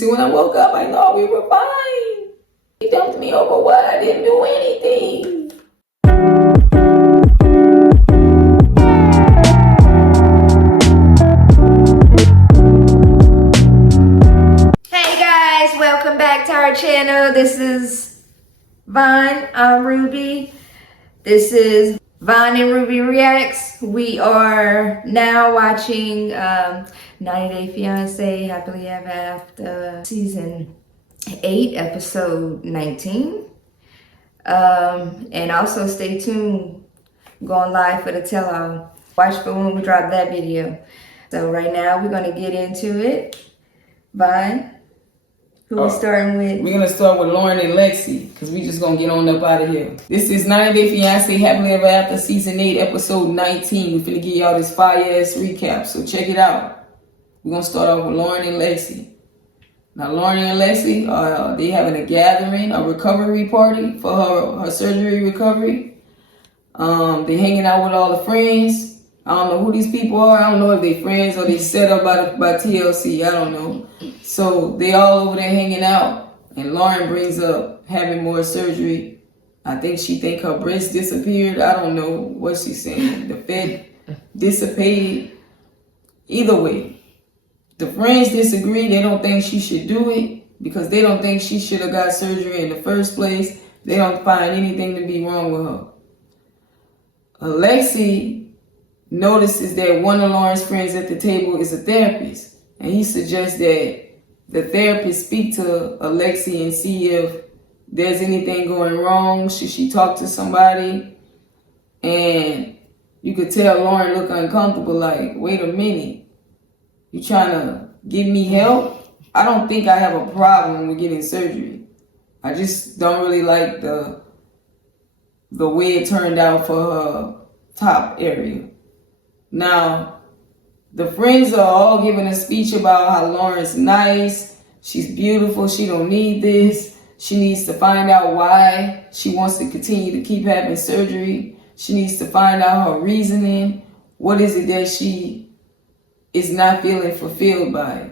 said, when I woke up, I thought we were fine. He dumped me over what? I didn't do anything. Hey guys, welcome back to our channel. This is Vaughn. I'm Ruby. This is Vaughn and Ruby Reacts. We are now watching 90 Day Fiancé Happily Ever After Season 8, Episode 19. And also stay tuned. Going live for the tell-all. Watch for when we drop that video. So right now we're going to get into it. Vaughn, who we starting with? We're going to start with Lauren and Lexi, because we just going to get on up out of here. This is 90 Day Fiancé Happily Ever After Season 8, Episode 19. We're finna give y'all this fire-ass recap, so check it out. We're going to start off with Lauren and Lexi. Now, Lauren and Lexi, they having a gathering, a recovery party for her surgery recovery. They hanging out with all the friends. I don't know who these people are. I don't know if they friends or they set up by TLC. I don't know. So they all over there hanging out. And Lauren brings up having more surgery. I think she think her breast disappeared. I don't know what she's saying. The fat dissipated. Either way, the friends disagree. They don't think she should do it because they don't think she should have got surgery in the first place. They don't find anything to be wrong with her. Alexi notices that one of Lauren's friends at the table is a therapist, and he suggests that the therapist speak to Alexi and see if there's anything going wrong. Should she talk to somebody? And you could tell Lauren look uncomfortable, like, wait a minute, you trying to give me help? I don't think I have a problem with getting surgery. I just don't really like the way it turned out for her top area. Now, the friends are all giving a speech about how Lauren's nice, she's beautiful, she don't need this, she needs to find out why she wants to continue to keep having surgery, she needs to find out her reasoning, what is it that she is not feeling fulfilled by.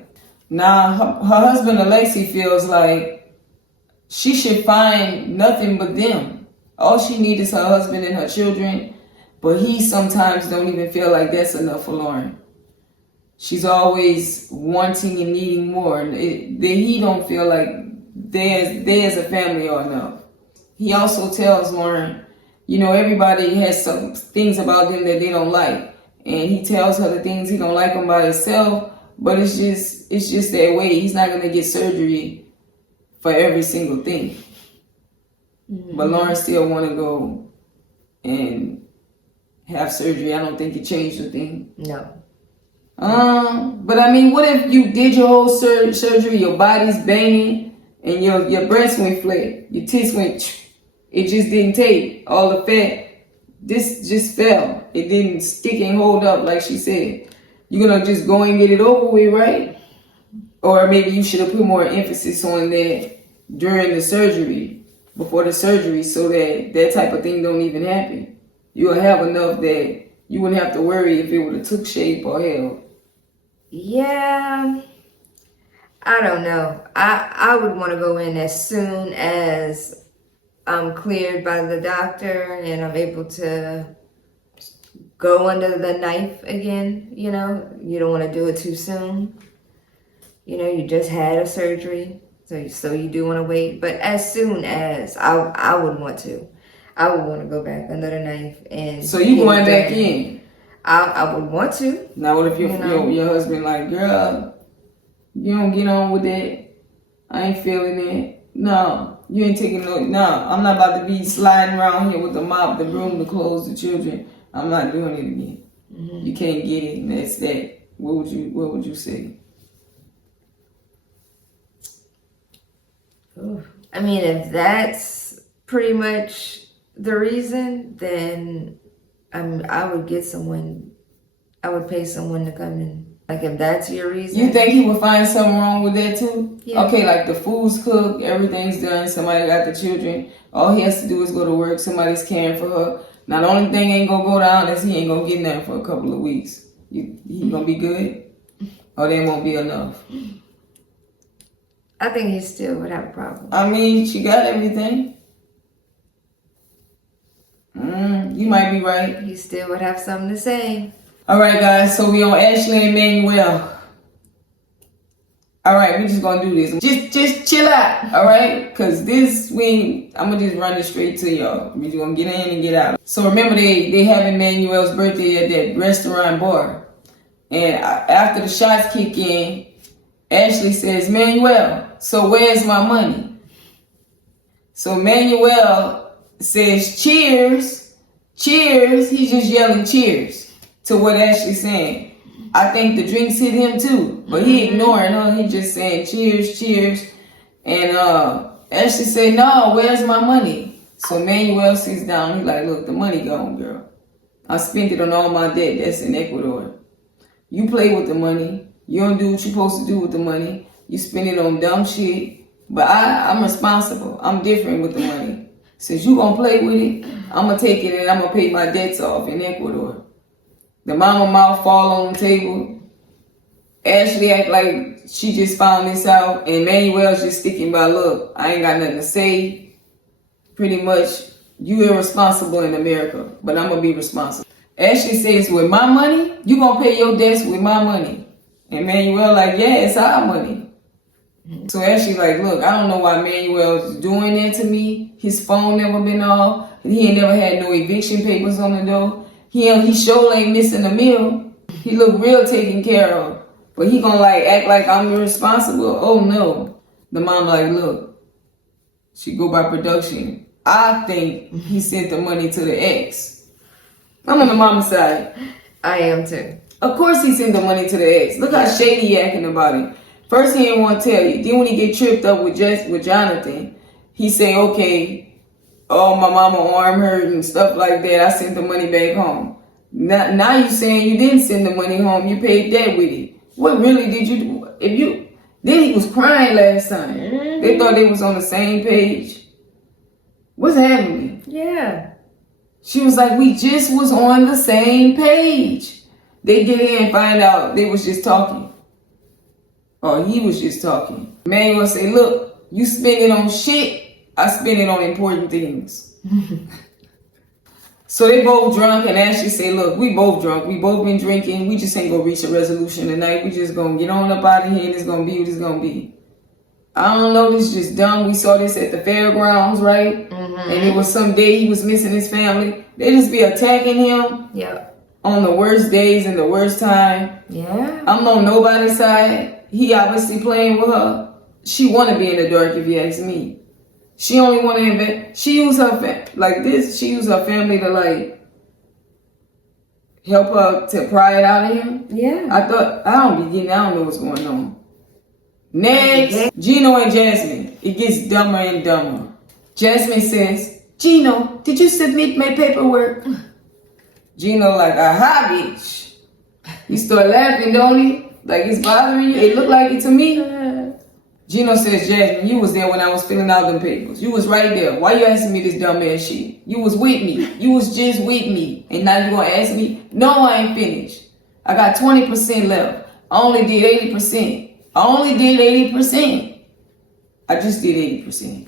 Now, her husband Alexi feels like she should find nothing but them. All she needs is her husband and her children, but he sometimes don't even feel like that's enough for Lauren. She's always wanting and needing more. He don't feel like they as a family are enough. He also tells Lauren, you know, everybody has some things about them that they don't like. And he tells her the things he don't like about himself, but it's just that way. He's not going to get surgery for every single thing. Mm-hmm. But Lauren still want to go and have surgery. I don't think it changed a thing. No. But I mean, what if you did your whole surgery, your body's banging, and your breast went flat, your tits went, it just didn't take all the fat. This just fell. It didn't stick and hold up like she said. You're gonna just go and get it over with, right? Or maybe you should have put more emphasis on that during the surgery, before the surgery, so that that type of thing don't even happen. You'll have enough that you wouldn't have to worry if it would have took shape or held. Yeah, I don't know. I would want to go in as soon as I'm cleared by the doctor and I'm able to go under the knife again. You know, you don't want to do it too soon. You know, you just had a surgery, so you do want to wait. But as soon as I would want to. I would want to go back under the knife and. So you going back in? I would want to. Now what if your husband like, girl, you don't get on with that? I ain't feeling it. No, you ain't taking no. No, I'm not about to be sliding around here with the mop, the broom, the clothes, the children. I'm not doing it again. Mm-hmm. You can't get it, and that's that. What would you say? Ooh. I mean, if that's pretty much the reason, then I would get someone. I would pay someone to come in. Like, if that's your reason. You think he would find something wrong with that too? Yeah. Okay, like the food's cooked, everything's done, somebody got the children. All he has to do is go to work, somebody's caring for her. Now, the only thing ain't gonna go down is he ain't gonna get nothing for a couple of weeks. He gonna be good? Or there won't be enough? I think he still would have a problem. I mean, she got everything. You might be right. He still would have something to say. All right, guys. So we on Ashley and Manuel. All right, we just gonna do this. Just chill out. All right, cause I'm gonna just run it straight to y'all. We just gonna get in and get out. So remember, they having Manuel's birthday at that restaurant bar, and after the shots kick in, Ashley says, "Manuel, so where's my money?" So Manuel says, "Cheers, cheers." He's just yelling cheers to what Ashley's saying. I think the drinks hit him too, but he ignoring her. He just saying cheers, cheers. And Ashley say, "No, where's my money?" So Manuel sits down. He like, "Look, the money gone, girl. I spent it on all my debt that's in Ecuador. You play with the money. You don't do what you're supposed to do with the money. You spend it on dumb shit. But I'm responsible. I'm different with the money. Since you gonna play with it, I'm gonna take it and I'm gonna pay my debts off in Ecuador." The mama mouth fall on the table. Ashley act like she just found this out, and Manuel's just sticking by, "Look, I ain't got nothing to say. Pretty much, you irresponsible in America, but I'm gonna be responsible." Ashley says, "With my money, you gonna pay your debts with my money." And Manuel like, "Yeah, it's our money." So Ashley like, "Look, I don't know why Manuel's doing that to me. His phone never been off. He ain't never had no eviction papers on the door. He sure ain't missing a meal. He look real taken care of. But he gonna like act like I'm irresponsible? Oh no." The mom like, "Look," she go by production, "I think he sent the money to the ex." I'm on the mama's side. I am too. Of course he sent the money to the ex. Look how shady he acting about it. First he didn't want to tell you. Then when he get tripped up with Jonathan, he say, "Okay, oh, my mama arm hurt and stuff like that. I sent the money back home." Now you saying you didn't send the money home. You paid that with it. What really did you do? Then he was crying last time. They thought they was on the same page. What's happening? Yeah. She was like, "We just was on the same page." They get in and find out they was just talking. Or he was just talking. Manuel say, "Look, you spend it on shit. I spend it on important things." So they both drunk, and Ashley say, "Look, we both drunk. We both been drinking. We just ain't gonna reach a resolution tonight. We just gonna get on up out of here, and it's gonna be what it's gonna be." I don't know, this is just dumb. We saw this at the fairgrounds, right? And it was some day he was missing his family. They just be attacking him on the worst days and the worst time. Yeah. I'm on nobody's side. He obviously playing with her. She want to be in the dark, if you ask me. She only want to invent. She use her like this. She use her family to like help her to pry it out of him. Yeah. I don't know what's going on. Next, Gino and Jasmine. It gets dumber and dumber. Jasmine says, "Gino, did you submit my paperwork?" Gino like, "Aha, bitch." He start laughing, don't he? Like it's bothering you. It looked like it to me. Gino says, "Jasmine, you was there when I was filling out them papers. You was right there. Why you asking me this dumb ass shit? You was with me. You was just with me. And now you gonna ask me? No, I ain't finished. I got 20% left. I only did 80%. I only did 80%. I just did 80%.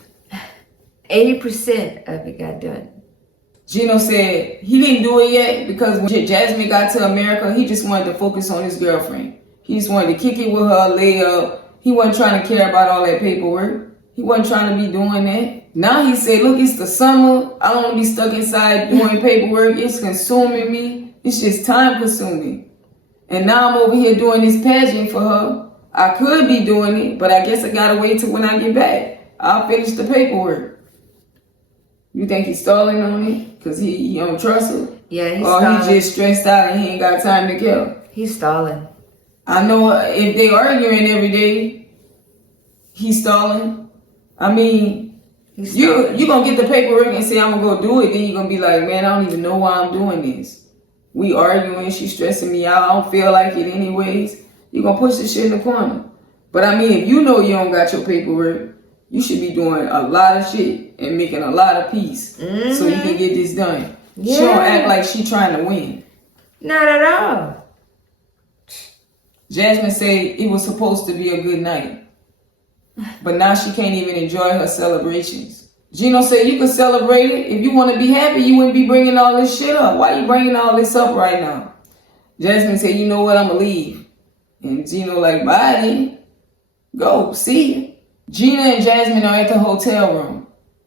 80% of it got done." Gino said he didn't do it yet because when Jasmine got to America, he just wanted to focus on his girlfriend. He just wanted to kick it with her, lay up. He wasn't trying to care about all that paperwork. He wasn't trying to be doing that. Now he said, "Look, it's the summer. I don't want to be stuck inside doing paperwork. It's consuming me. It's just time consuming. And now I'm over here doing this pageant for her. I could be doing it, but I guess I gotta wait till when I get back. I'll finish the paperwork." You think he's stalling on it? Because he don't trust her? Yeah, he's or stalling. He just stressed out and he ain't got time to kill? He's stalling. I know if they arguing every day, he's stalling. I mean, you gonna get the paperwork and say, "I'm gonna go do it." Then you're gonna be like, "Man, I don't even know why I'm doing this. We arguing, she's stressing me out. I don't feel like it anyways." You're gonna push this shit in the corner. But I mean, if you know you don't got your paperwork, you should be doing a lot of shit and making a lot of peace so you can get this done. Yeah. She don't act like she trying to win. Not at all. Jasmine said it was supposed to be a good night. But now she can't even enjoy her celebrations. Gino said you could celebrate it. If you want to be happy, you wouldn't be bringing all this shit up. Why you bringing all this up right now? Jasmine said, you know what, I'm going to leave. And Gino like, bye then. Go, see you. Gina and Jasmine are at the hotel room.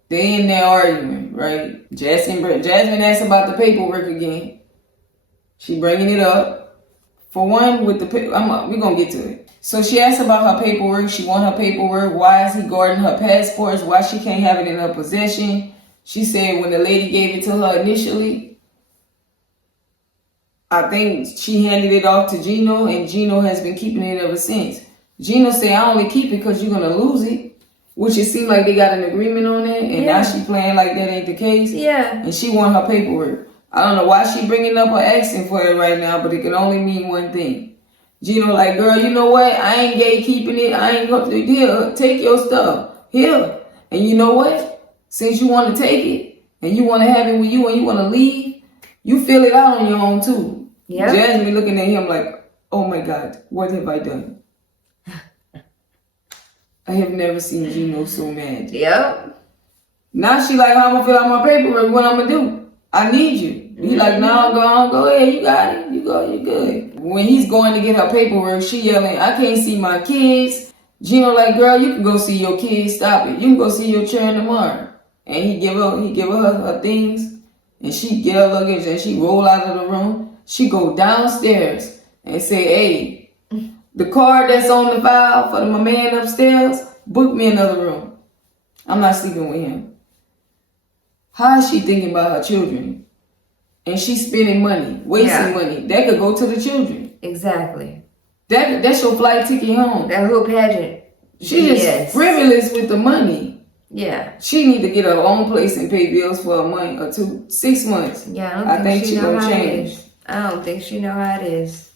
They in there arguing, right? Jasmine asked about the paperwork again. She bringing it up. For one, with the we're gonna get to it. So she asked about her paperwork. She want her paperwork. Why is he guarding her passports? Why she can't have it in her possession? She said when the lady gave it to her initially, I think she handed it off to Gino, and Gino has been keeping it ever since. Gino said, I only keep it because you're gonna lose it. Which it seemed like they got an agreement on that, and now she playing like that ain't the case. Yeah. And she want her paperwork. I don't know why she bringing up her accent for it right now, but it can only mean one thing. Gino like, girl, you know what? I ain't gatekeeping it. I ain't going to, here, take your stuff. Here. And you know what? Since you want to take it, and you want to have it with you, and you want to leave, you fill it out on your own too. Yeah. Jasmine looking at him like, oh my God, what have I done? I have never seen Gino so mad. Yep. Now she like, how I'm gonna fill out my paperwork? What I'm gonna do? I need you. He like, no, go ahead. You got it. You go. You good. When he's going to get her paperwork, she yelling, I can't see my kids. Gino like, girl, you can go see your kids. Stop it. You can go see your children tomorrow. And he give her things, and she get her luggage and she roll out of the room. She go downstairs and say, hey, the card that's on the file for my man upstairs, book me another room. I'm not sleeping with him. How is she thinking about her children? And she's spending money, wasting money. That could go to the children. Exactly. That's your flight ticket home. That whole pageant. She just frivolous with the money. Yeah. She need to get her own place and pay bills for a month or 6 months. Yeah, I think she gonna change. I don't think she know how it is.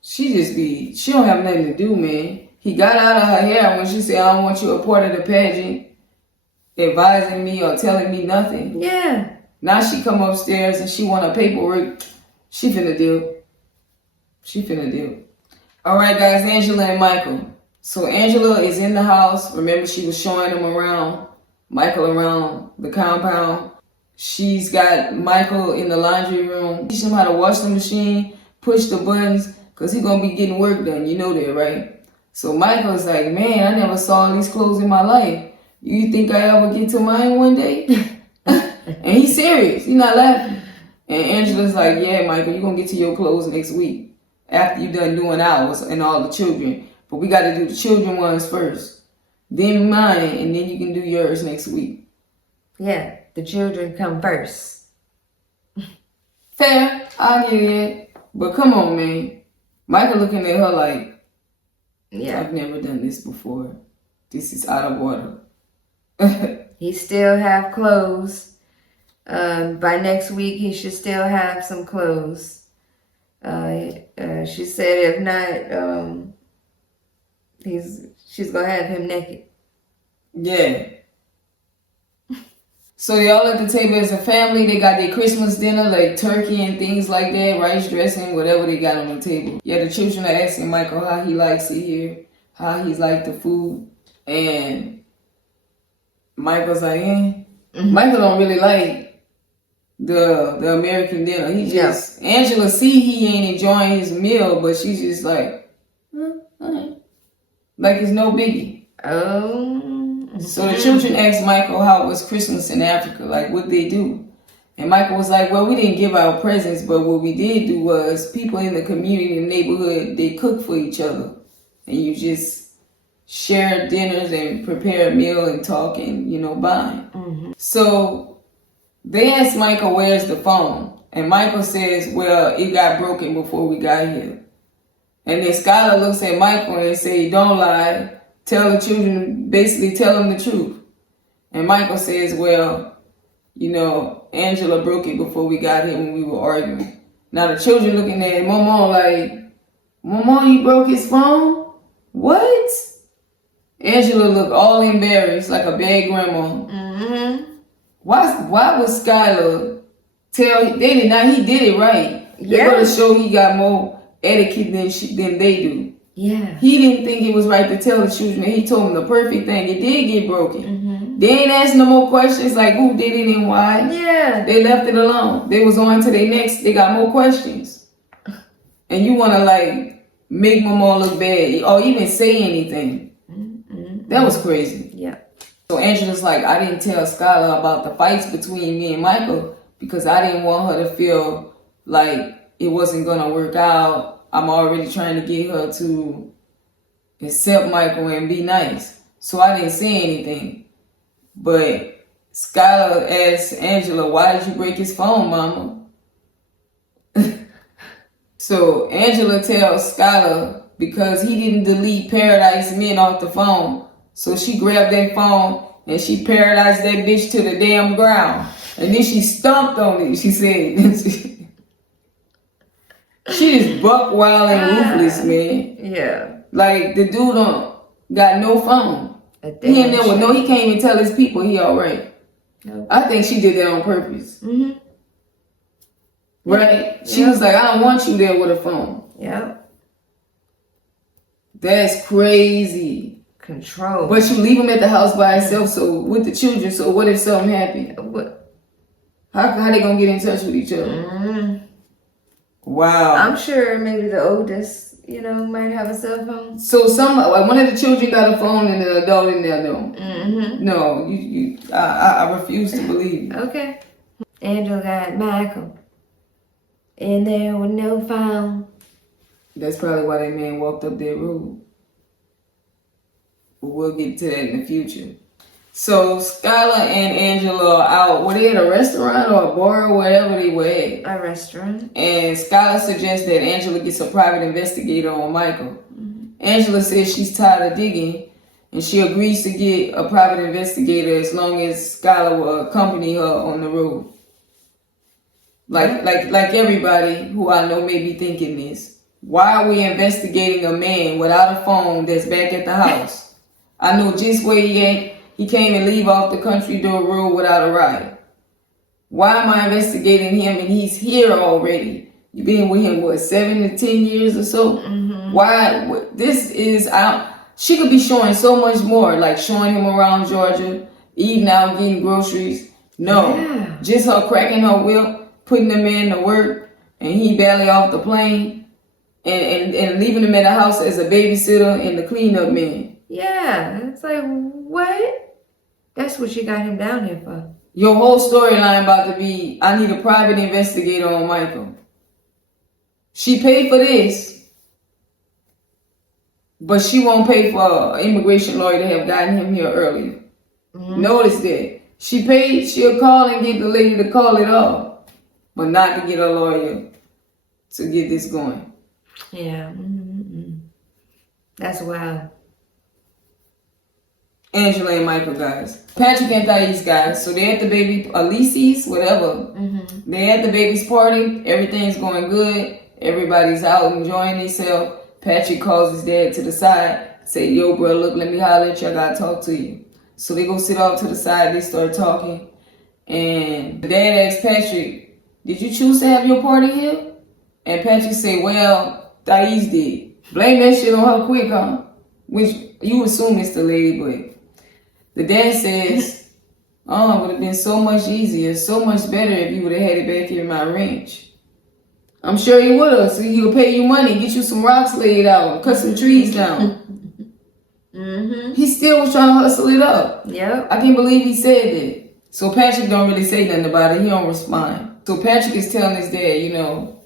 She don't have nothing to do, man. He got out of her hair when she said, I don't want you a part of the pageant, advising me or telling me nothing. Yeah. Now she come upstairs and she want her paperwork. She finna deal. All right, guys, Angela and Michael. So Angela is in the house. Remember, she was showing him around, Michael around the compound. She's got Michael in the laundry room. Teach him how to wash the machine, push the buttons, because he's going to be getting work done. You know that, right? So Michael's like, man, I never saw all these clothes in my life. You think I ever get to mine one day? And he's serious. He's not laughing. And Angela's like, yeah, Michael, you're going to get to your clothes next week after you're done doing ours and all the children. But we got to do the children ones first. Then mine, and then you can do yours next week. Yeah, the children come first. Fair, I get it. But come on, man. Michael looking at her like, yeah, I've never done this before. This is out of order. He still have clothes. By next week, he should still have some clothes. She said if not, she's gonna have him naked. Yeah. So y'all at the table as a family, they got their Christmas dinner, like turkey and things like that, rice dressing, whatever they got on the table. Yeah, the children are asking Michael how he likes it here, how he's like the food. And Michael's like, Michael don't really like the American dinner. He just, Angela see he ain't enjoying his meal, but she's just like, like it's no biggie. Oh. So the children asked Michael how was Christmas in Africa, like what they do. And Michael was like, well, we didn't give out presents, but what we did do was people in the community, in the neighborhood, they cook for each other. And you just share dinners and prepare a meal and talk and, buy. Mm-hmm. So they asked Michael, where's the phone? And Michael says, well, it got broken before we got here. And then Skylar looks at Michael and say, don't lie. Tell the children, basically tell them the truth. And Michael says, well, Angela broke it before we got here when we were arguing. Now the children looking at Momo like, Momo, you broke his phone? What? Angela looked all embarrassed like a bad grandma. Mm-hmm. Why would Skylar tell, they did not, he did it right. They're going to show he got more etiquette than they do. Yeah. He didn't think it was right to tell the children. He told them the perfect thing. It did get broken. Mm-hmm. They ain't asked no more questions like who did it and why. Yeah. They left it alone. They was on to their next. They got more questions. And you want to like make mama look bad or even say anything. Mm-hmm. That was crazy. Yeah. So Angela's like, I didn't tell Skylar about the fights between me and Michael because I didn't want her to feel like it wasn't going to work out. I'm already trying to get her to accept Michael and be nice. So I didn't say anything. But Skylar asked Angela, why did you break his phone, mama? So Angela tells Skylar because he didn't delete Paradise Men off the phone. So she grabbed that phone and she paradised that bitch to the damn ground. And then she stomped on it, she said. She is buck wild and ruthless, man. Yeah. Like the dude got no phone. He ain't never know. He can't even tell his people he all right. Nope. I think she did that on purpose. Mm-hmm. Right? She was like, I don't want you there with a phone. Yeah. That's crazy. Control. But you leave him at the house by himself, so with the children. So what if something happened? What? How they gonna get in touch with each other? Mm-hmm. Wow. I'm sure maybe the oldest, might have a cell phone. So one of the children got a phone and the adult in there don't. Mm-hmm. No, I refuse to believe it. Okay. Angela got Michael in there with no phone. That's probably why that man walked up that road. But we'll get to that in the future. So Skylar and Angela are out. Were they at a restaurant or a bar or wherever they were at? A restaurant. And Skylar suggests that Angela gets a private investigator on Michael. Mm-hmm. Angela says she's tired of digging and she agrees to get a private investigator as long as Skylar will accompany her on the road. Like everybody who I know may be thinking this. Why are we investigating a man without a phone that's back at the house? I know just where he at. He can't even leave off the country door road without a ride. Why am I investigating him and he's here already? You've been with him, 7 to 10 years or so? Mm-hmm. Why? This is out. She could be showing so much more, like showing him around Georgia, eating out, getting groceries. No, just her cracking her whip, putting the man to work, and he barely off the plane, and leaving him at the house as a babysitter and the cleanup man. Yeah, it's like, what? That's what you got him down here for. Your whole storyline about to be, I need a private investigator on Michael. She paid for this, but she won't pay for an immigration lawyer to have gotten him here earlier. Mm-hmm. Notice that. She paid, she'll call and get the lady to call it off, but not to get a lawyer to get this going. Yeah. Mm-hmm. That's wild. Angela and Michael, guys. Patrick and Thais, guys. So they're at the baby, Alici's, whatever. Mm-hmm. They're at the baby's party. Everything's going good. Everybody's out enjoying themselves. Patrick calls his dad to the side. Say, yo, bro, look, let me holler at you. I gotta talk to you. So they go sit off to the side. They start talking. And the dad asks Patrick, did you choose to have your party here? And Patrick say, well, Thais did. Blame that shit on her quick, huh? Which you assume it's the lady, but the dad says, oh, it would have been so much easier, so much better if you would have had it back here in my ranch. I'm sure he would have, so he'll pay you money, get you some rocks laid out, cut some trees down. Mm-hmm. He still was trying to hustle it up. Yep. I can't believe he said that. So Patrick don't really say nothing about it. He don't respond. So Patrick is telling his dad,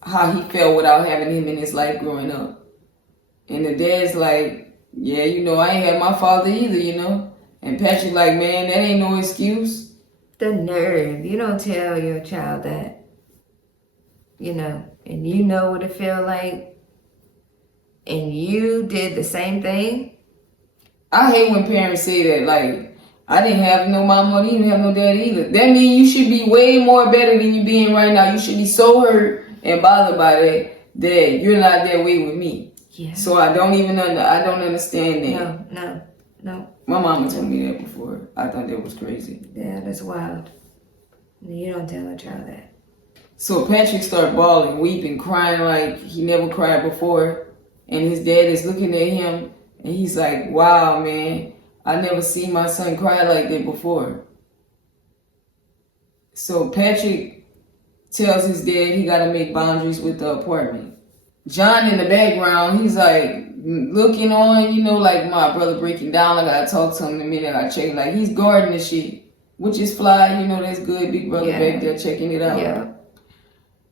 how he felt without having him in his life growing up. And the dad's like, yeah, I ain't had my father either, And Patrick like, man, that ain't no excuse. The nerve. You don't tell your child that, and you know what it feel like. And you did the same thing. I hate when parents say that, like, I didn't have no mama, I didn't have no dad either. That means you should be way more better than you being right now. You should be so hurt and bothered by that you're not that way with me. Yeah. So I don't understand that. No. My mama told me that before. I thought that was crazy. Yeah, that's wild. You don't tell a child that. So Patrick started bawling, weeping, crying like he never cried before. And his dad is looking at him and he's like, wow, man, I never seen my son cry like that before. So Patrick tells his dad he got to make boundaries with the apartment. John in the background, he's like looking on, you know, like my brother breaking down. Like I talk to him the minute I check. Like he's guarding the shit, which is fly. You know, that's good. Big brother back there checking it out. Yeah.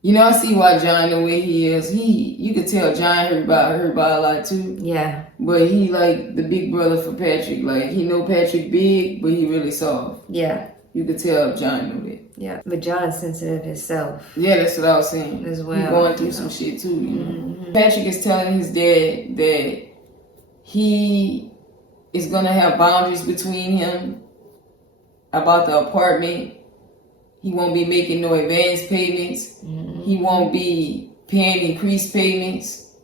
You know, I see why John the way he is. You could tell John hurt by a lot too. Yeah. But he like the big brother for Patrick. Like he know Patrick big, but he really soft. Yeah. You could tell John knew that. Yeah. But John's sensitive himself. Yeah, that's what I was saying. As well. He's going through some shit too, you know. Patrick is telling his dad that he is gonna have boundaries between him about the apartment. He won't be making no advance payments. He won't be paying increased payments.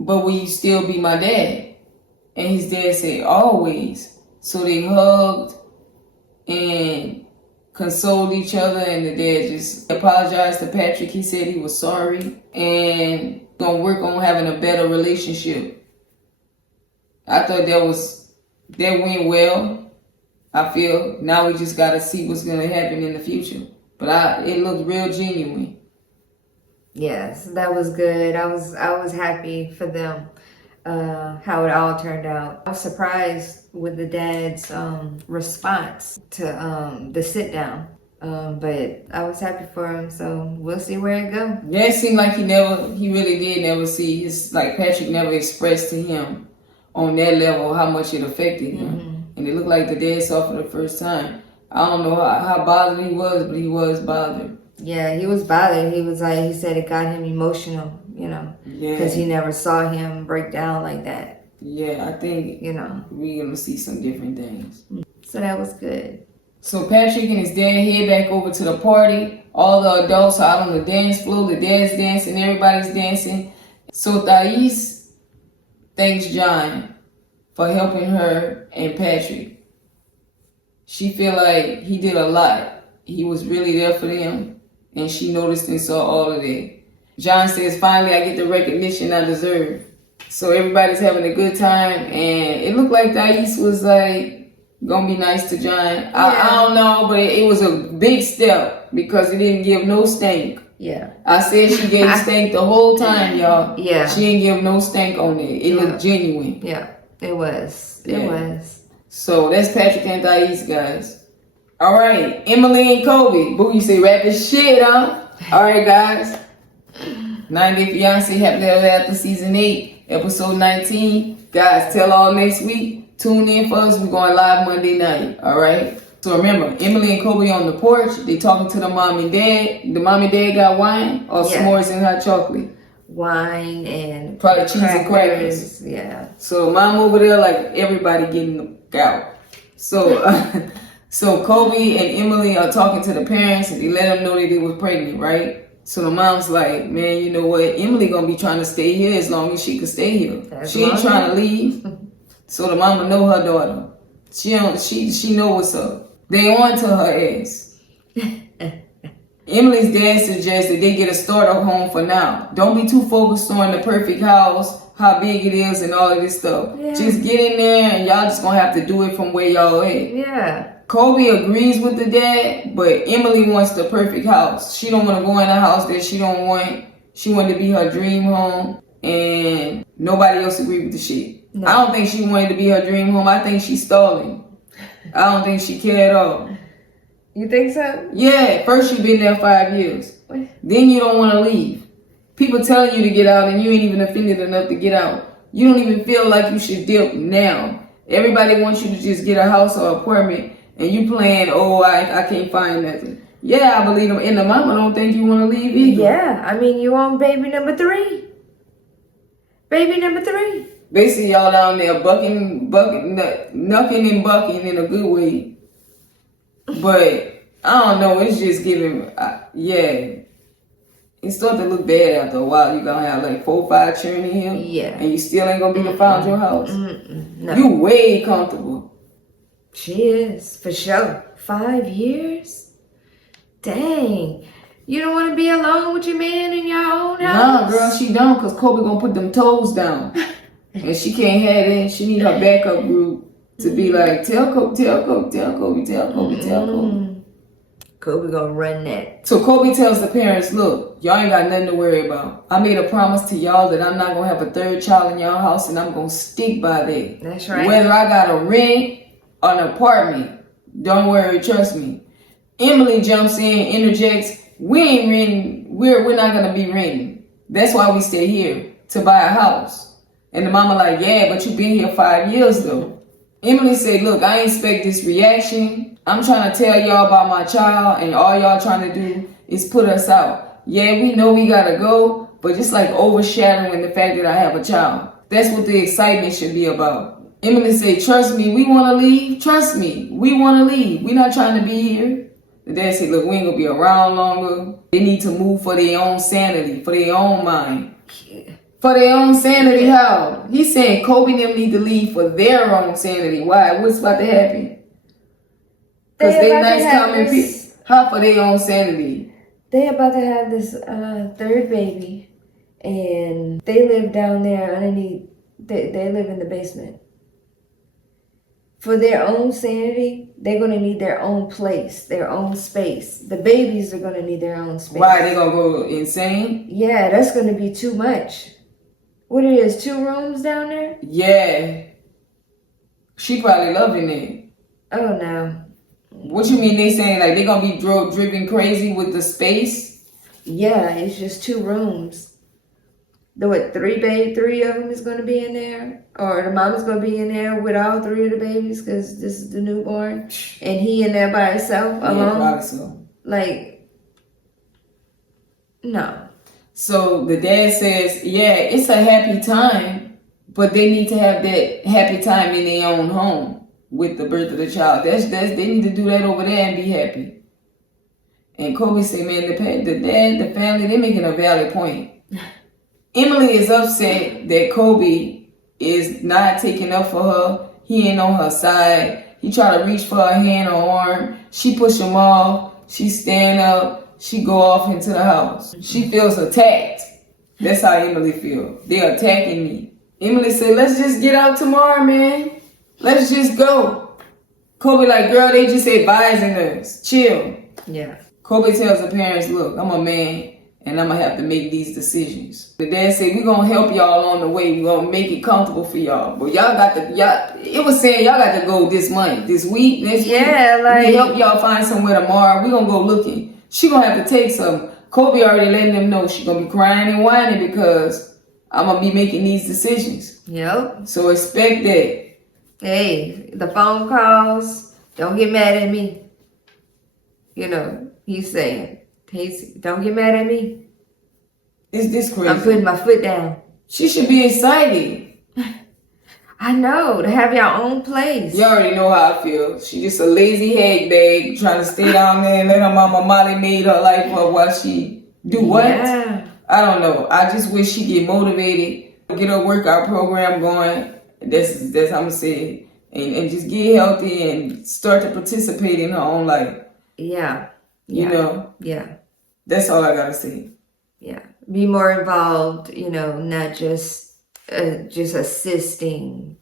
But will you still be my dad? And his dad said, always. So they hugged and consoled each other, and the dad just apologized to Patrick. He said he was sorry and gonna work on having a better relationship. I thought that went well. I feel now we just gotta see what's gonna happen in the future. But it looked real genuine. Yes, that was good. I was happy for them, how it all turned out. I was surprised with the dad's response to the sit down. But I was happy for him, so we'll see where it goes. Yeah, it seemed like he really did never see like Patrick never expressed to him on that level how much it affected him. And it looked like the dad saw for the first time. I don't know how bothered he was, but he was bothered. Yeah, he was bothered. He said it got him emotional, you know, because he never saw him break down like that. Yeah, I think, you know, we're going to see some different things. So that was good. So Patrick and his dad head back over to the party. All the adults are out on the dance floor. The dad's dancing, everybody's dancing. So Thais thanks John for helping her and Patrick. She feel like he did a lot. He was really there for them, and she noticed and saw all of that. John says, finally I get the recognition I deserve. So everybody's having a good time, and it looked like Thais was like gonna be nice to John. I don't know, but it was a big step because it didn't give no stank. Yeah. I said she gave stank the whole time, y'all. Yeah. She didn't give no stank on it. It looked genuine. Yeah. It was. It was. So that's Patrick and Thais, guys. All right, Emily and Kobe. Boo, you say rapid shit, huh? All right, guys. 90 Fiancé, happily ever after season 8, episode 19. Guys, tell all next week. Tune in for us. We're going live Monday night. All right. So remember, Emily and Kobe on the porch. They talking to the mom and dad. The mom and dad got wine or s'mores and hot chocolate. Wine and probably cheese and crackers. Yeah. So mom over there, like everybody getting out. So so Kobe and Emily are talking to the parents and they let them know that they was pregnant, right? So the mom's like, man, you know what? Emily gonna be trying to stay here as long as she can stay here. She ain't trying to leave. So the mama know her daughter. She know what's up. They on to her ass. Emily's dad suggested they get a starter home for now. Don't be too focused on the perfect house, how big it is, and all of this stuff. Yeah. Just get in there, and y'all just gonna have to do it from where y'all at. Yeah. Kobe agrees with the dad, but Emily wants the perfect house. She don't want to go in a house that she don't want. She wanted to be her dream home, and nobody else agreed with the shit. No. I don't think she wanted to be her dream home. I think she's stalling. I don't think she cared at all. You think so? Yeah, first you've been there 5 years. What? Then you don't want to leave. People telling you to get out and you ain't even offended enough to get out. You don't even feel like you should dip now. Everybody wants you to just get a house or apartment and you playing, oh, I can't find nothing. Yeah, I believe them. And the mama don't think you want to leave either. Yeah, I mean, you on baby number 3. Baby number 3. They see y'all down there knucking and bucking in a good way. But I don't know, it's just giving, it started to look bad after a while. You gonna have like 4 or 5 children in here. Yeah. And you still ain't gonna be able to find your house. No. You way comfortable. She is, for sure. 5 years? Dang. You don't want to be alone with your man in your own house? Nah, girl, she don't, because Kobe gonna put them toes down. And she can't have that. She need her backup group to be like, tell Kobe, tell Kobe, tell Kobe, tell Kobe, tell Kobe. Kobe gonna run that. So Kobe tells the parents, look, y'all ain't got nothing to worry about. I made a promise to y'all that I'm not gonna have a third child in y'all house, and I'm gonna stick by that. That's right. Whether I gotta rent an apartment, don't worry, trust me. Emily jumps in, interjects, we ain't renting, we're not gonna be renting. That's why we stay here, to buy a house. And the mama like, yeah, but you been here 5 years though. Emily said, look, I ain't expect this reaction. I'm trying to tell y'all about my child, and all y'all trying to do is put us out. Yeah, we know we gotta go, but just like overshadowing the fact that I have a child. That's what the excitement should be about. Emily said, trust me, we want to leave. Trust me, we want to leave. We're not trying to be here. The dad said, look, we ain't gonna be around longer. They need to move for their own sanity, for their own mind. For their own sanity, how? He's saying Kobe and them need to leave for their own sanity. Why? What's about to happen? Because they nice, calm, and peace. How for their own sanity? They about to have this third baby, and they live down there underneath. They live in the basement. For their own sanity, they're going to need their own place, their own space. The babies are going to need their own space. Why? They going to go insane? Yeah, that's going to be too much. What it is, 2 rooms down there? Yeah. She probably loving it. Oh, no. What you mean they saying like they going to be driven crazy with the space? Yeah, it's just 2 rooms. The what, 3 of them is going to be in there? Or the mama's going to be in there with all 3 of the babies because this is the newborn? And he in there by himself alone? Yeah, probably so. Like, no. So the dad says, yeah, it's a happy time, but they need to have that happy time in their own home with the birth of the child. They need to do that over there and be happy. And Kobe said, man, the family, they're making a valid point. Emily is upset that Kobe is not taking up for her. He ain't on her side. He try to reach for her hand or arm. She push him off. She stand up. She go off into the house. She feels attacked. That's how Emily feel. They're attacking me. Emily said, let's just get out tomorrow, man. Let's just go. Kobe like, girl, they just advising us. Chill. Yeah. Kobe tells the parents, look, I'm a man. And I'm going to have to make these decisions. The dad said, we're going to help y'all on the way. We're going to make it comfortable for y'all. But it was saying y'all got to go this month, this week, next week. Like. We help y'all find somewhere tomorrow. We're going to go looking. She going to have to take some. Kobe already letting them know she's going to be crying and whining because I'm going to be making these decisions. Yep. So expect that. Hey, the phone calls, don't get mad at me. You know, he's saying. Don't get mad at me. Is this crazy? I'm putting my foot down. She should be excited. I know, to have your own place. You already know how I feel. She just a lazy hag bag trying to stay down there and let her mama Molly made her life up while she do what? Yeah. I don't know. I just wish she get motivated, get her workout program going. That's how I'm gonna say it. And just get healthy and start to participate in her own life. Yeah. You know? Yeah. That's all I gotta say. Yeah. Be more involved, you know, not just assisting,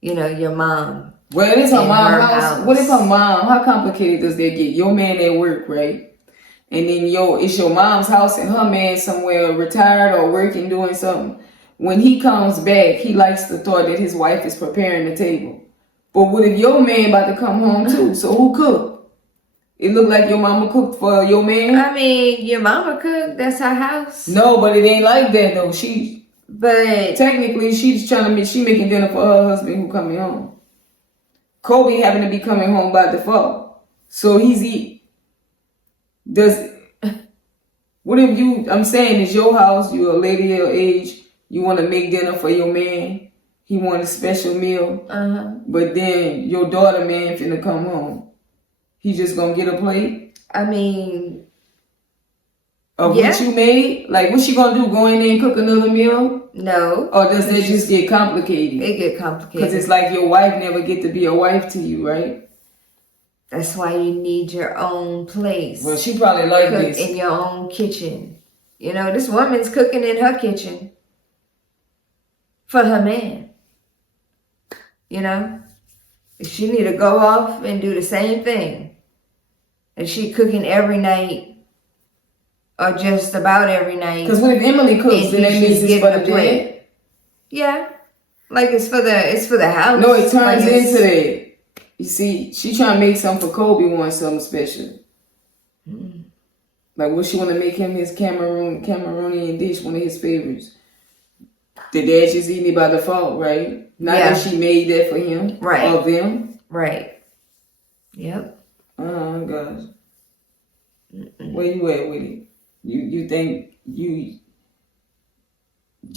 you know, your mom. Well, it is her mom's house. house. What if her mom, how complicated does that get? Your man at work, right? And then it's your mom's house and her man somewhere retired or working doing something. When he comes back, he likes the thought that his wife is preparing the table. But what if your man about to come home too? So who cooked? It looked like your mama cooked for your man? I mean, your mama cooked. That's her house. No, but it ain't like that though. But technically, she making dinner for her husband who coming home. Kobe having to be coming home by default. So he's eat. What if I'm saying it's your house, you're a lady your age, you want to make dinner for your man, he want a special meal, but then your daughter man finna come home. He just gonna get a plate? I mean, of what you made? Like, what's she gonna do? Go in there and cook another meal? No. Or does that just get complicated? It get complicated. Because it's like your wife never get to be a wife to you, right? That's why you need your own place. Well, she probably like Cook this. in your own kitchen. You know, this woman's cooking in her kitchen for her man. You know, she need to go off and do the same thing. And she cooking every night, or just about every night. Because what if Emily cooks and then this is for the bed? Yeah, like it's for the house. No, it turns like into that. You see, she trying to make something for Kobe, wants something special. Like, what she want to make him his Cameroonian dish, one of his favorites. The dad just eating it by default, right? Not that she made that for him, right? Of them, right? Yep. Oh my gosh. Where you at with it? You think you?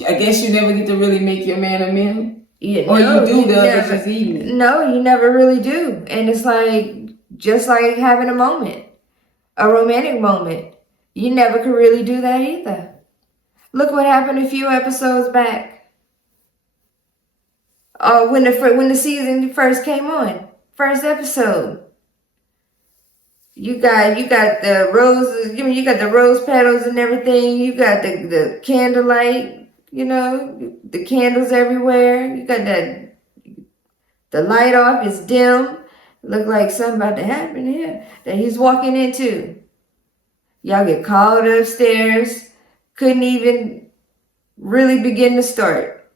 I guess you never get to really make your man a meal. Yeah, or no, you do the never, other just eating it. No, you never really do. And it's like, just like having a moment, a romantic moment. You never could really do that either. Look what happened a few episodes back. When the season first came on, first episode. You got the roses, you got the rose petals and everything. You got the candlelight, you know, the candles everywhere. You got the light off, it's dim. Look like something about to happen here that he's walking into. Y'all get called upstairs. Couldn't even really begin to start.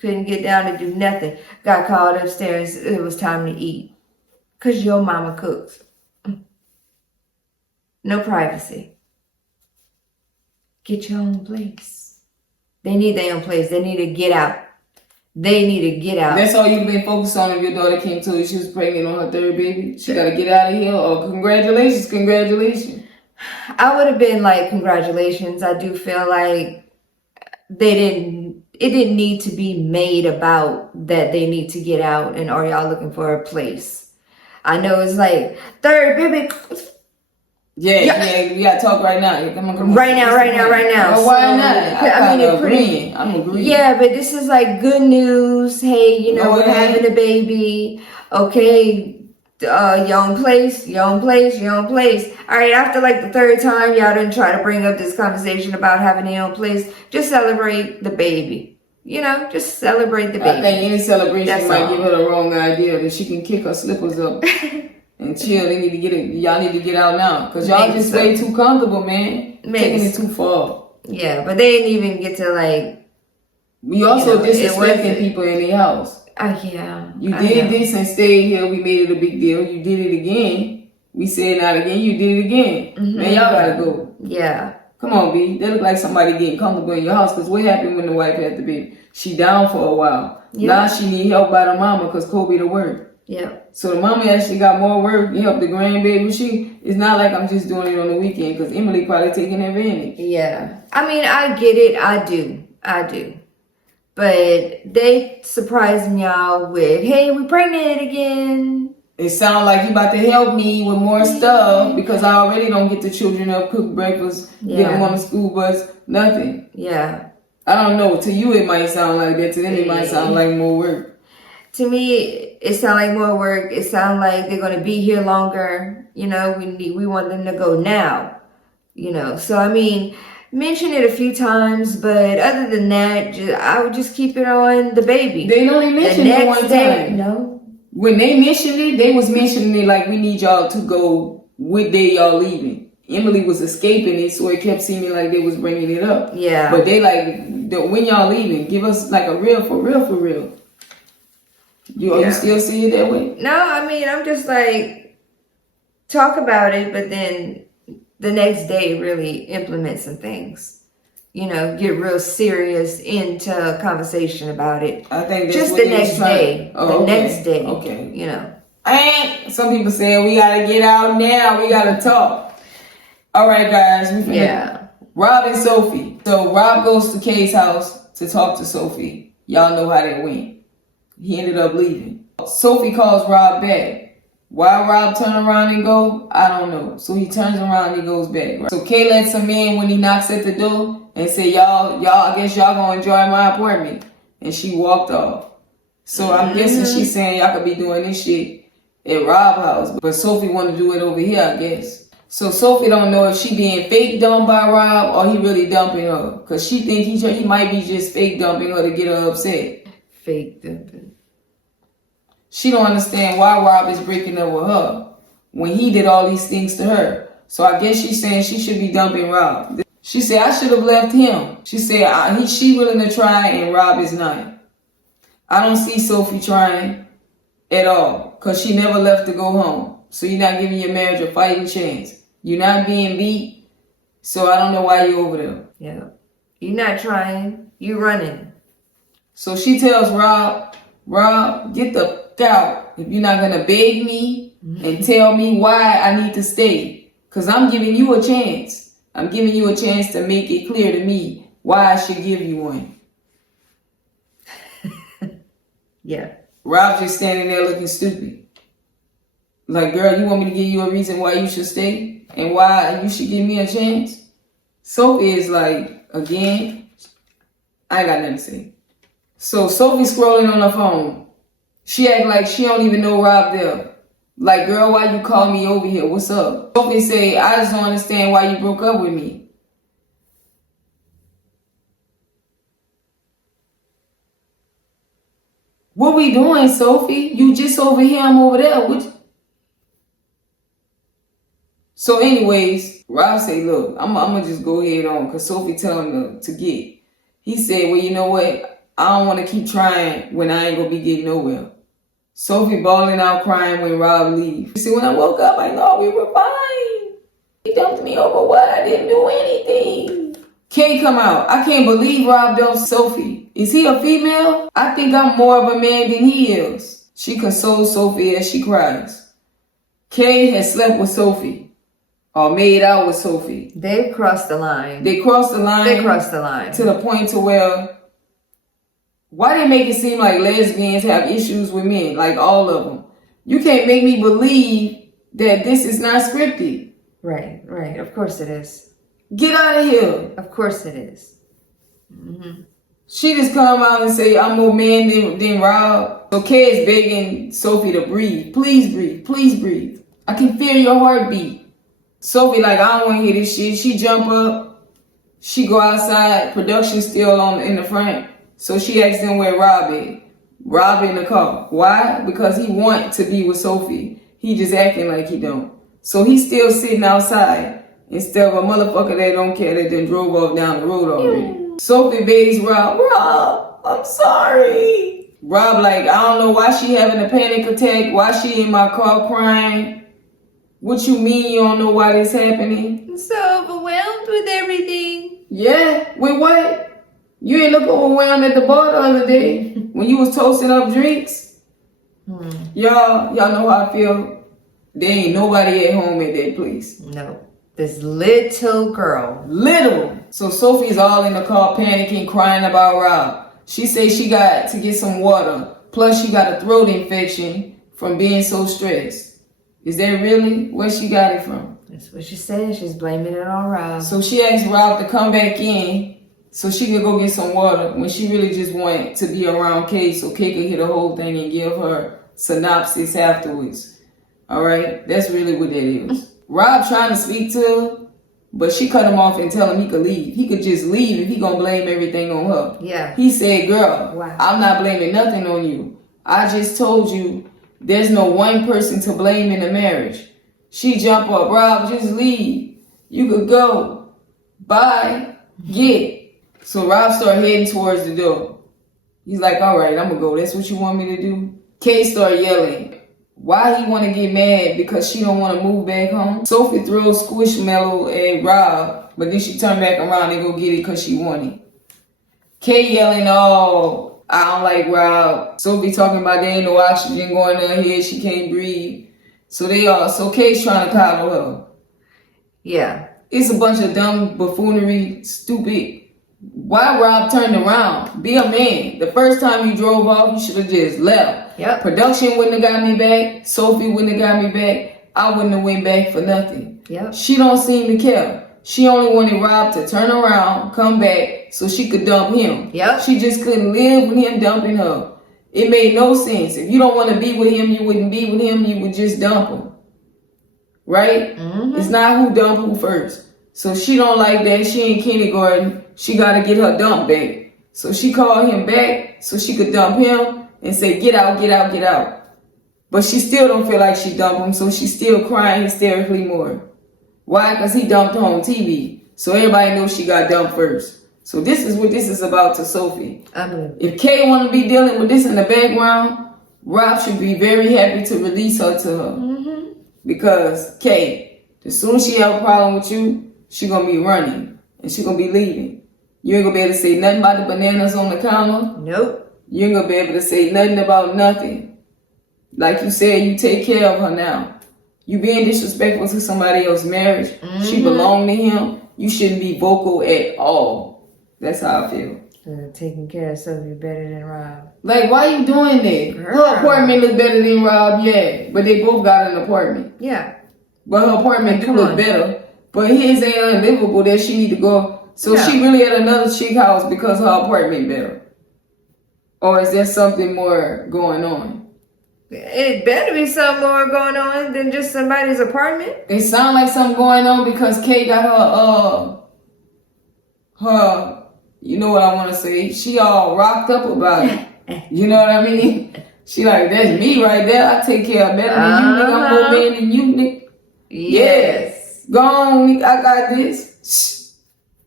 Couldn't get down to do nothing. Got called upstairs. It was time to eat. Because your mama cooks. No privacy. Get your own place. They need their own place. They need to get out. They need to get out. That's all you've been focused on if your daughter came to you. She was pregnant on her third baby. She got to get out of here. Oh, congratulations. I would have been like, congratulations. I do feel like it didn't need to be made about that they need to get out and are y'all looking for a place. I know it's like, third baby. Yeah, you gotta talk right now. Come on. Right now. Well, why not? I'm agreeing. Yeah, but this is like good news. Hey, you know, we're having a baby. Okay, your own place. All right, after like the third time, y'all didn't try to bring up this conversation about having your own place. Just celebrate the baby. You know, just celebrate the baby. I think any celebration might give her the wrong idea that she can kick her slippers up. And chill. Y'all need to get out now. Because y'all just way too comfortable, man. Taking it too far. Yeah, but they didn't even get to like... We also disrespecting people in their house. Yeah. You did this and stayed here. We made it a big deal. You did it again. We said not again. You did it again. Mm-hmm. Man, y'all gotta go. Yeah. Come on, B. They look like somebody getting comfortable in your house. Because what happened when the wife had the baby? She down for a while. Yeah. Now she need help by the mama because Kobe to work. Yeah. So the mama actually got more work to help the grandbaby. It's not like I'm just doing it on the weekend because Emily probably taking advantage. Yeah. I mean, I get it. I do. But they surprising y'all with, hey, we pregnant again. It sounds like you about to help me with more stuff because I already don't get the children up, cook breakfast, get them on the school bus, nothing. Yeah. I don't know. To you, it might sound like that. To them, it might sound like more work. To me, it sounds like more work. It sounds like they're going to be here longer. You know, we want them to go now. You know, so I mean, mention it a few times, but other than that, I would just keep it on the baby. They only mentioned it one time. No. When they mentioned it, they was mentioning it like we need y'all to go. What day y'all leaving? Emily was escaping it, so it kept seeming like they was bringing it up. Yeah. But they like, when y'all leaving? Give us like a real for real. You still see it that way? No, I mean, I'm just like, talk about it, but then the next day really implement some things. You know, get real serious into a conversation about it. I think that's just what the next day. Next day. Okay. You know. And some people say we gotta get out now. We gotta talk. All right, guys. Rob and Sophie. So Rob goes to Kay's house to talk to Sophie. Y'all know how that went. He ended up leaving. Sophie calls Rob back. Why Rob turn around and go? I don't know. So he turns around and he goes back. Right? So Kay lets him in when he knocks at the door and say, y'all, I guess y'all gonna enjoy my apartment. And she walked off. So I'm guessing she's saying y'all could be doing this shit at Rob's house, but Sophie want to do it over here, I guess. So Sophie don't know if she being fake dumped by Rob or he really dumping her, cause she think he might be just fake dumping her to get her upset. Fake dumping. She don't understand why Rob is breaking up with her when he did all these things to her. So I guess she's saying she should be dumping Rob. She said, I should have left him. She said, she willing to try and Rob is not. I don't see Sophie trying at all because she never left to go home. So you're not giving your marriage a fighting chance. You're not being beat. So I don't know why you're over there. Yeah. You're not trying. You're running. So she tells Rob, get the fuck out if you're not going to beg me and tell me why I need to stay. Because I'm giving you a chance. I'm giving you a chance to make it clear to me why I should give you one. Yeah. Rob's just standing there looking stupid. Like, girl, you want me to give you a reason why you should stay? And why you should give me a chance? Sophie is like, again, I ain't got nothing to say. So Sophie's scrolling on her phone. She act like she don't even know Rob there. Like, girl, why you call me over here? What's up? Sophie say, I just don't understand why you broke up with me. What we doing, Sophie? You just over here, I'm over there. So anyways, Rob say, look, I'm going to just go ahead on because Sophie tell him to get. He said, well, you know what? I don't want to keep trying when I ain't going to be getting nowhere. Sophie bawling out crying when Rob leaves. She said, when I woke up, I thought we were fine. He dumped me over what? I didn't do anything. Kay come out. I can't believe Rob dumped Sophie. Is he a female? I think I'm more of a man than he is. She consoles Sophie as she cries. Kay has slept with Sophie. Or made out with Sophie. They've crossed the line. They crossed the line. They crossed the line. To the point to where, why they make it seem like lesbians have issues with men? Like all of them. You can't make me believe that this is not scripted. Right. Of course it is. Get out of here. Of course it is. Mm-hmm. She just come out and say, I'm more man than Rob. So Kay is begging Sophie to breathe. Please breathe. Please breathe. I can feel your heartbeat. Sophie like, I don't want to hear this shit. She jump up. She go outside. Production still in the front. So she asks them where Rob is. Rob in the car. Why? Because he want to be with Sophie. He just acting like he don't. So he's still sitting outside instead of a motherfucker that don't care that then drove off down the road already. Sophie begs Rob, I'm sorry. Rob like, I don't know why she having a panic attack. Why she in my car crying. What you mean you don't know why this happening? I'm so overwhelmed with everything. Yeah, with what? You ain't look overwhelmed at the bar the other day when you was toasting up drinks. Y'all know how I feel. There ain't nobody at home at that place. No. This little girl. Little. So Sophie's all in the car panicking, crying about Rob. She says she got to get some water. Plus she got a throat infection from being so stressed. Is that really where she got it from? That's what she said. She's blaming it on Rob. So she asked Rob to come back in so she could go get some water when she really just wanted to be around Kay so Kay could hear the whole thing and give her synopsis afterwards. All right? That's really what that is. Rob trying to speak to her, but she cut him off and tell him he could leave. He could just leave if he gonna blame everything on her. Yeah. He said, girl, wow. I'm not blaming nothing on you. I just told you there's no one person to blame in the marriage. She jump up, Rob, just leave. You could go. Bye. Get. So Rob started heading towards the door. He's like, all right, I'm gonna go. That's what you want me to do? Kay started yelling. Why he want to get mad? Because she don't want to move back home? Sophie throws Squishmallow at Rob, but then she turned back around and go get it because she wanted. Kay yelling, oh, I don't like Rob. Sophie talking about there ain't no oxygen going in her head. She can't breathe. So Kay's trying to coddle her. Yeah. It's a bunch of dumb buffoonery, stupid. Why Rob turned around? Be a man. The first time you drove off, you should have just left. Yep. Production wouldn't have got me back. Sophie wouldn't have got me back. I wouldn't have went back for nothing. Yep. She don't seem to care. She only wanted Rob to turn around, come back, so she could dump him. Yep. She just couldn't live with him dumping her. It made no sense. If you don't want to be with him, you wouldn't be with him. You would just dump him. Right? It's not who dump who first. So she don't like that. She in kindergarten. She got to get her dump back. So she called him back so she could dump him and say, get out, get out, get out. But she still don't feel like she dumped him. So she's still crying hysterically more. Why? Because he dumped her on TV. So everybody knows she got dumped first. So this is what this is about to Sophie. If Kay want to be dealing with this in the background, Rob should be very happy to release her to her. Because Kay, as soon as she have a problem with you, she going to be running. And she going to be leaving. You ain't going to be able to say nothing about the bananas on the counter. Nope. You ain't going to be able to say nothing about nothing. Like you said, you take care of her now. You being disrespectful to somebody else's marriage. She belonged to him. You shouldn't be vocal at all. That's how I feel. Taking care of Sophie better than Rob. Like, why you doing that? Her apartment look better than Rob, yeah. But they both got an apartment. Yeah. But her apartment do look better. But his ain't unlivable that she need to go. So she really at another chick house because her apartment better. Or is there something more going on? It better be something more going on than just somebody's apartment. It sound like something going on because Kay got her, you know what I want to say? She all rocked up about it. You know what I mean? She like, that's me right there. I take care of better than you, nigga. I'm more man than you, nigga. Yes. Go on, nigga. I got this.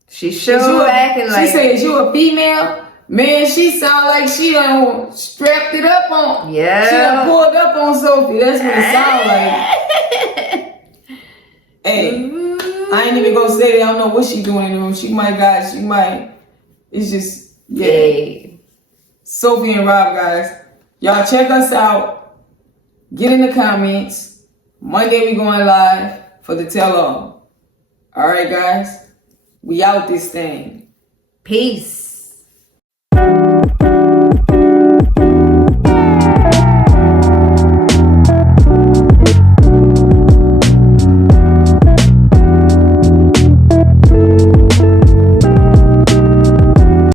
She sure acting like. She says you a female. Man, she sound like she done strapped it up on. Yeah. She done pulled up on Sophie. That's what it sound like. Hey, I ain't even gonna say that. I don't know what she doing in the room. She might. It's just, yeah. Hey. Sophie and Rob, guys. Y'all check us out. Get in the comments. Monday we going live for the tell-all. All right, guys. We out this thing. Peace.